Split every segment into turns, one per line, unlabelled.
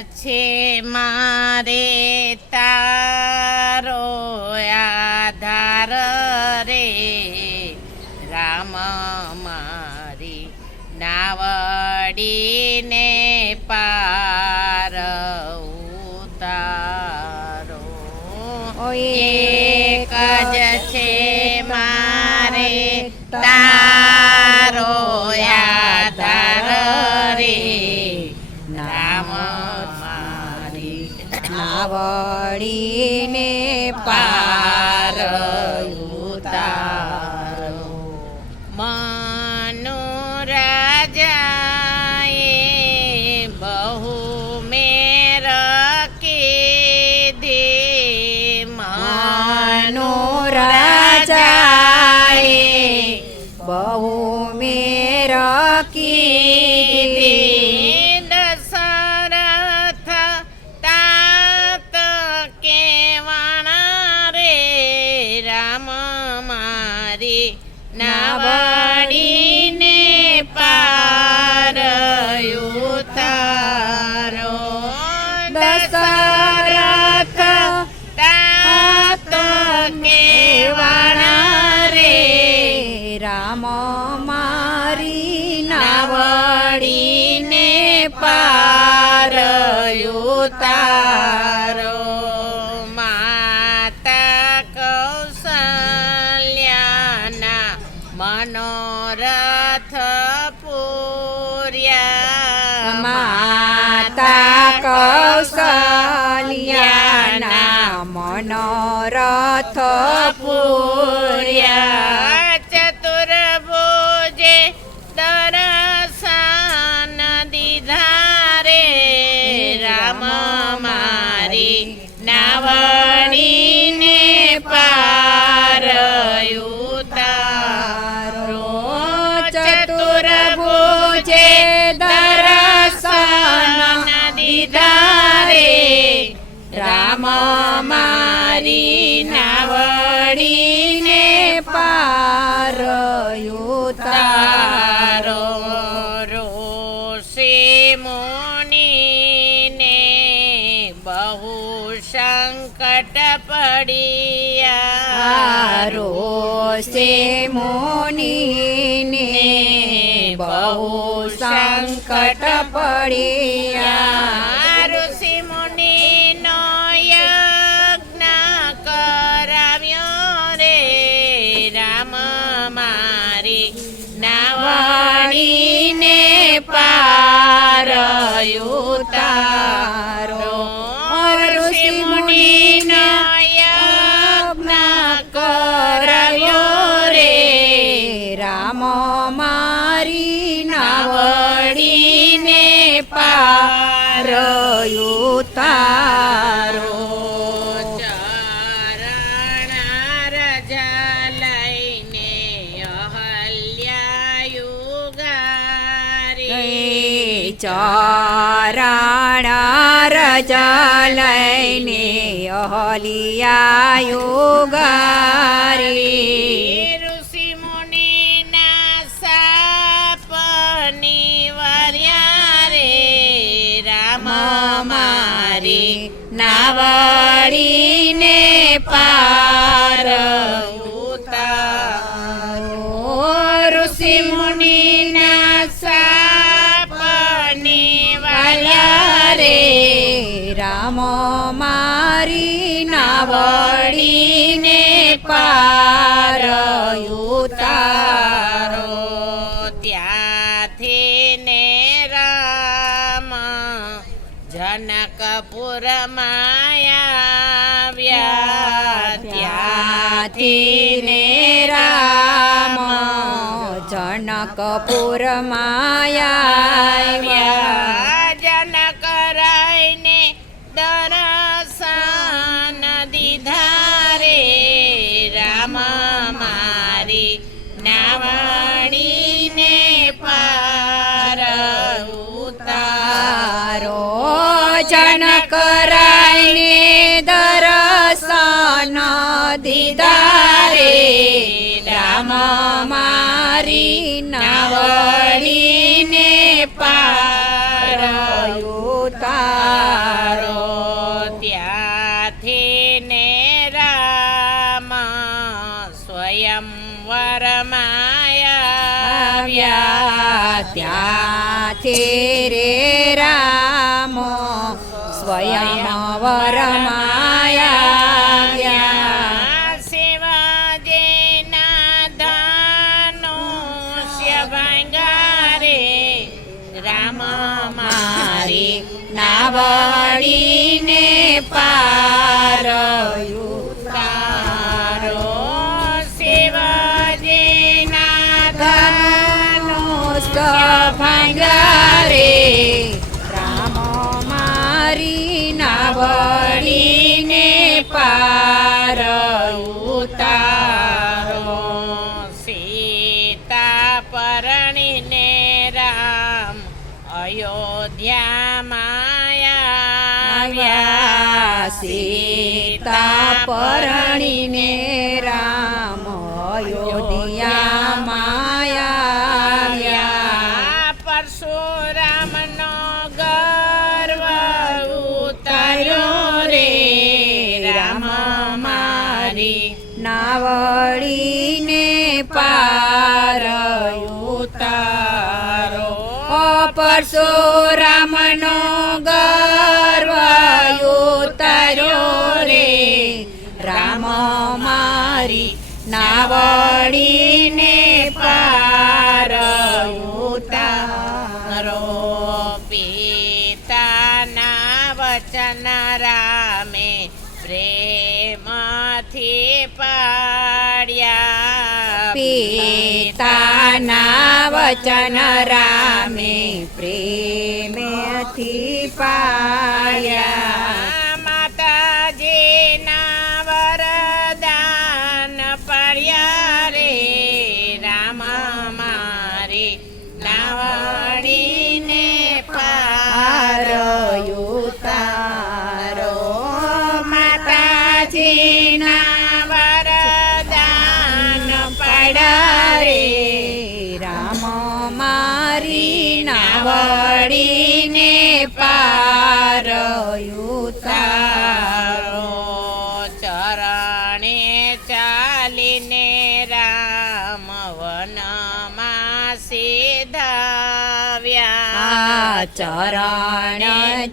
છે મારે તારો ઉતારો મનોરથ પૂર્યા ચતુર્ભુજે દર્શન દીધા રે રામ મારી નાવડીને પાર
પાર
તારો ઋષિ મુનિને બહુ સંકટ પડિયા.
સે મોનીને બહુ સંકટ પડ્યા.
નાવડીને પાર ઉતારો ઋષિ મુનિનો લઈને
અહલિયા યોગારી
ઋષિ મુનિના સાપની વર્યા રે રામ મારી નાવડીને પાર પાર ઉતારો ત્યાંથી ને રામ જનકપુર માયા ત્યાંથી ને રામ
જનકપુર માયા
રામ મારી નાવડીને
પારયું આવ્યા સીતા પરણીને રામ અયોધ્યામાં આવ્યા
રામ મારી
નાવડીને પારયું તારો
પિતાના વચન રામે પ્રેમથી પાડ્યા.
પિતાના વચન રામે પ્રેમથી પાયા
મારી ચરણ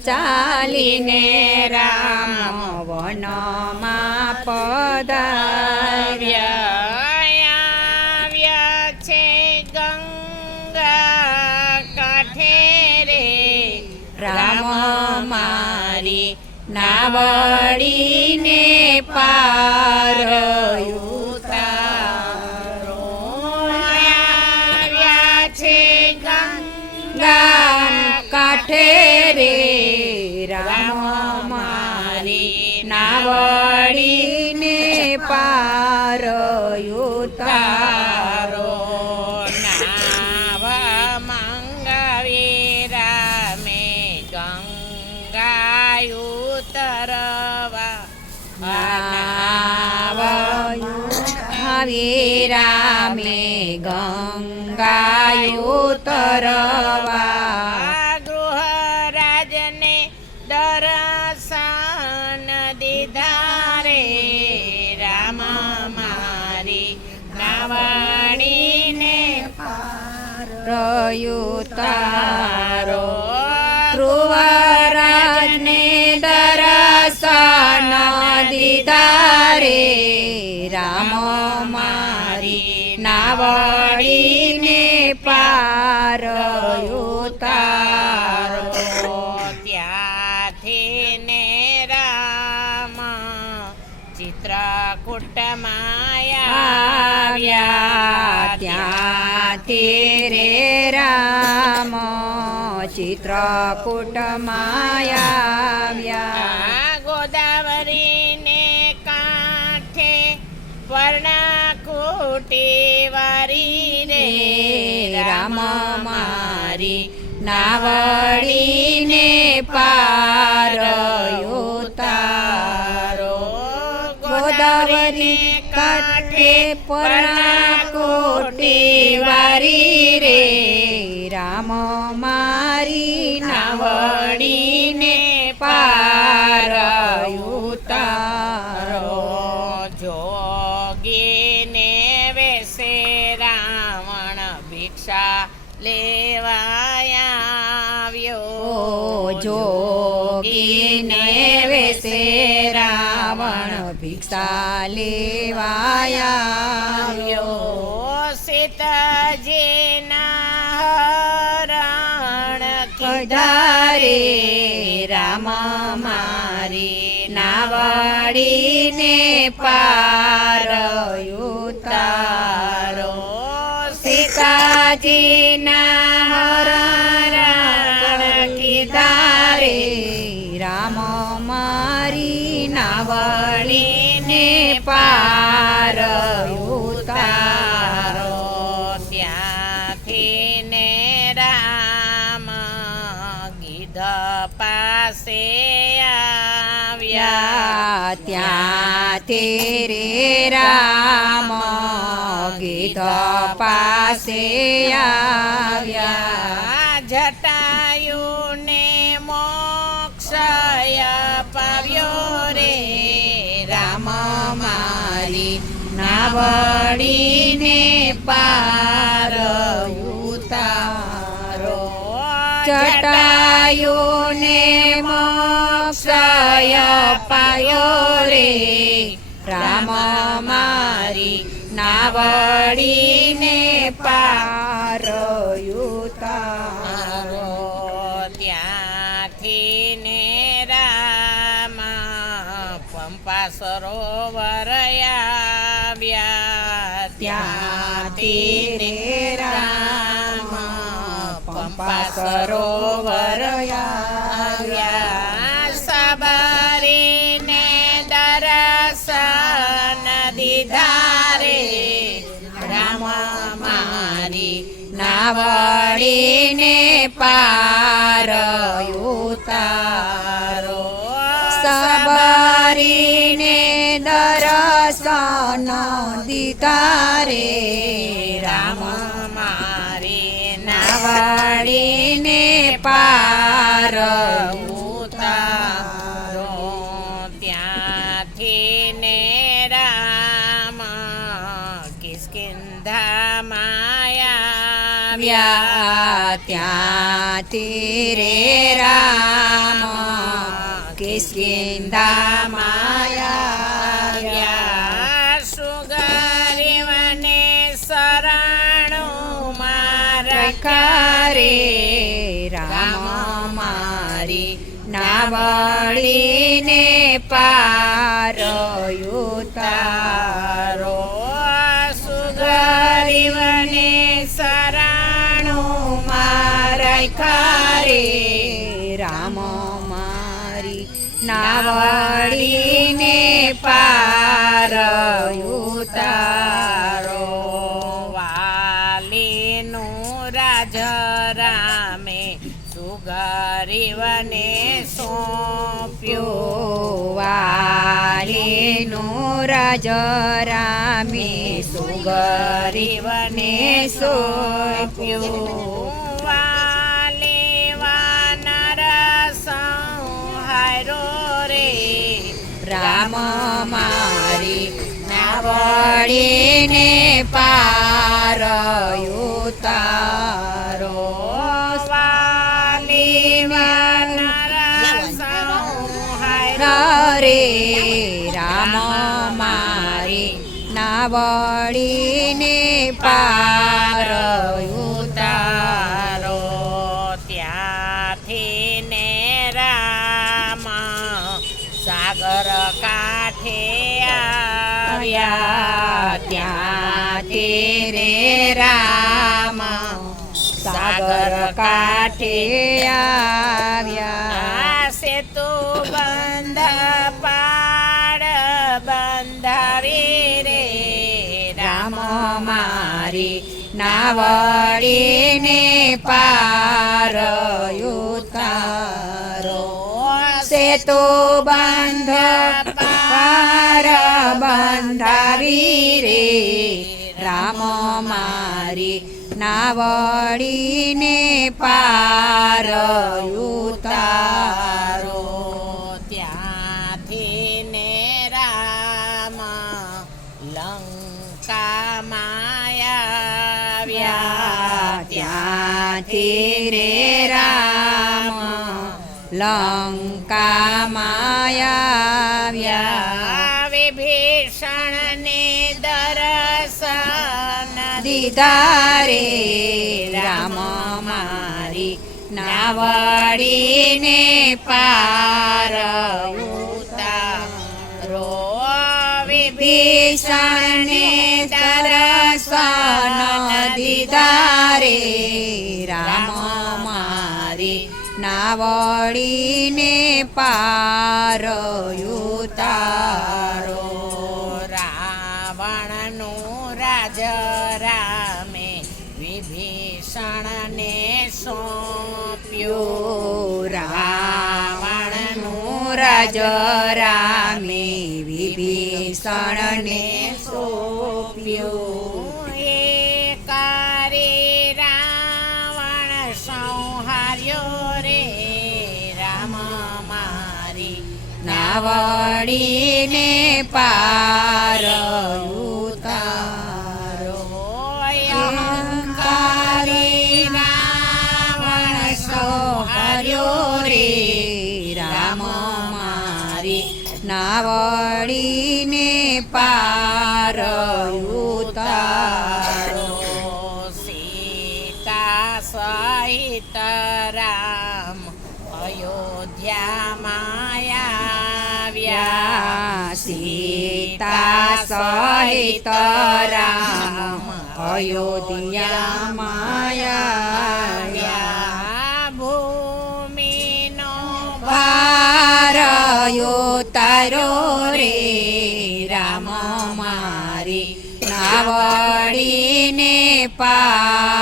ચાલીને રામ વનમાં
પધાર્યા
છે ગંગા કાંઠે રે
રામ મારી નાવડીને પારયું પારયું તારો
નાવ મંગાવી રામે ગંગાયુ તરવા
આવી રામે ગંગાયું તરવા ધ્રુવરાજને દર્શન દીધા રે રામ મારી નાવડીને
ચિત્રકૂટમાં
આવ્યા
ગોદાવરી ને કાંઠે પર્ણાકુટી વારી રે
રામ મારી નાવડીને પારયો તારો. ગોદાવરી કાંઠે પર્ણાકોટી વારી રે રામ ભિક્ષા લેવાયો જોગીને વેસે રાવણ ભિક્ષા લેવાયા
સીતજીના હરણ
ખધારે રામ મારી નાવાડીને પા રામ મારી નાવડીને પાર ઉતારો.
ત્યાંથી ને રામ ગીધ પાસે આવ્યા.
આવ્યા ત્યાંથી રે રામ ગીધ પાસે આવ્યા. નાવડીને પાર ઉતારો. જટાયુને મોક્ષય પાયો રે. રામ મારી નાવડીને પાર
સરોવર આવ્યા સબરીને દરસન દીધા રે
રામ મારી નાવડીને પાર
ત્યાંથી ને રામ કિસ્કિંધા માયા
આવ્યા ત્યાંથી રે રામ કિસ્કિંધા નાવડીને પાર ઉતારો
સુગરીવને શરણો
મારા ખારે. રામ મારી નાવડીને પાર ઉતારો
રાજ રામી સુગરીવને સોંપ્યું
રામ મારી નાવડીને પા નાવડીને પાર ઉતારો
ત્યાંથી ને રામ સાગર કાંઠે આવ્યા.
ત્યાંથી રે રામ સાગર કાંઠે આવ્યા. નાવડીને પારયુતારો સેતુ બંધ પાર બંધાવી રે. રામ મારી નાવડીને પાર
લંકામાં
વિભીષણને
વિભીષણ ને દર્શન
દીધા રે રામ મારી નાવડીને પાર
ઉતારો
ભીષણને દર્શન દીધા રે નાવડીને પાર તારો.
રાવણનું રાજ રામે વિભીષણને સોંપ્યો.
રાવણનું રાજ રામે નાવડીને પાર ઉતારો. અહંકારી રાવણ સંહાર્યો રે, રામ મારી પાર ઉતારો.
સીતા સહિત રામ અયોધ્યામાં આવ્યા
સીતા સહિત રામ અયોધ્યામાં આવ્યા
ભૂમિનો
ભારયો તારો રે રામ મારી નાવડીને પાર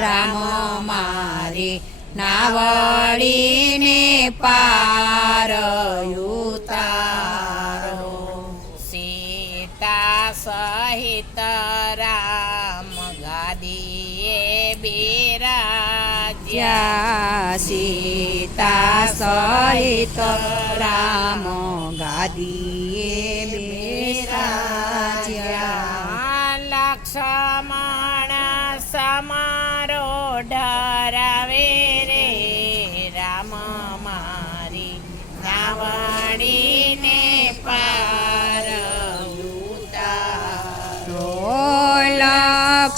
રામ મારી નાવડીને પાર ઉતારો
સીતા સહિત રામ ગાદીએ બિરાજ્યા.
જ્યાં સીતા સહિત રામ ગાદીએ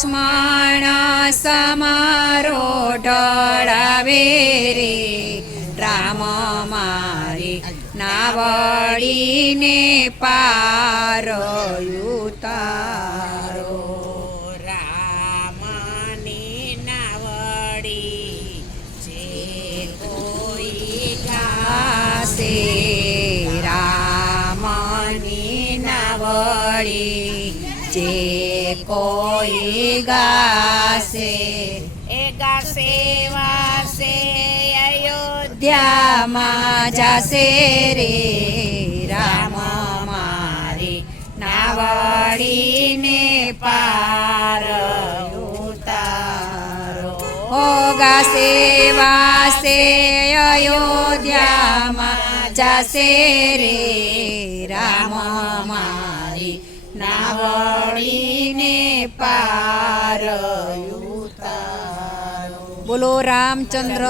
લક્ષ્મણ સમારો
ઢળાવે રે. રામ મારી નાવડીને પાર
કોઈ
ગાશે
એ ગાશે વાસે
અયોધ્યામાં જાશે રે રામ મારી નાવડીને પાર ઉતારો હો ગાશે વાસે અયોધ્યામાં જાશે રે રામ મારી નાવડીને પાર બોલો રામચંદ્ર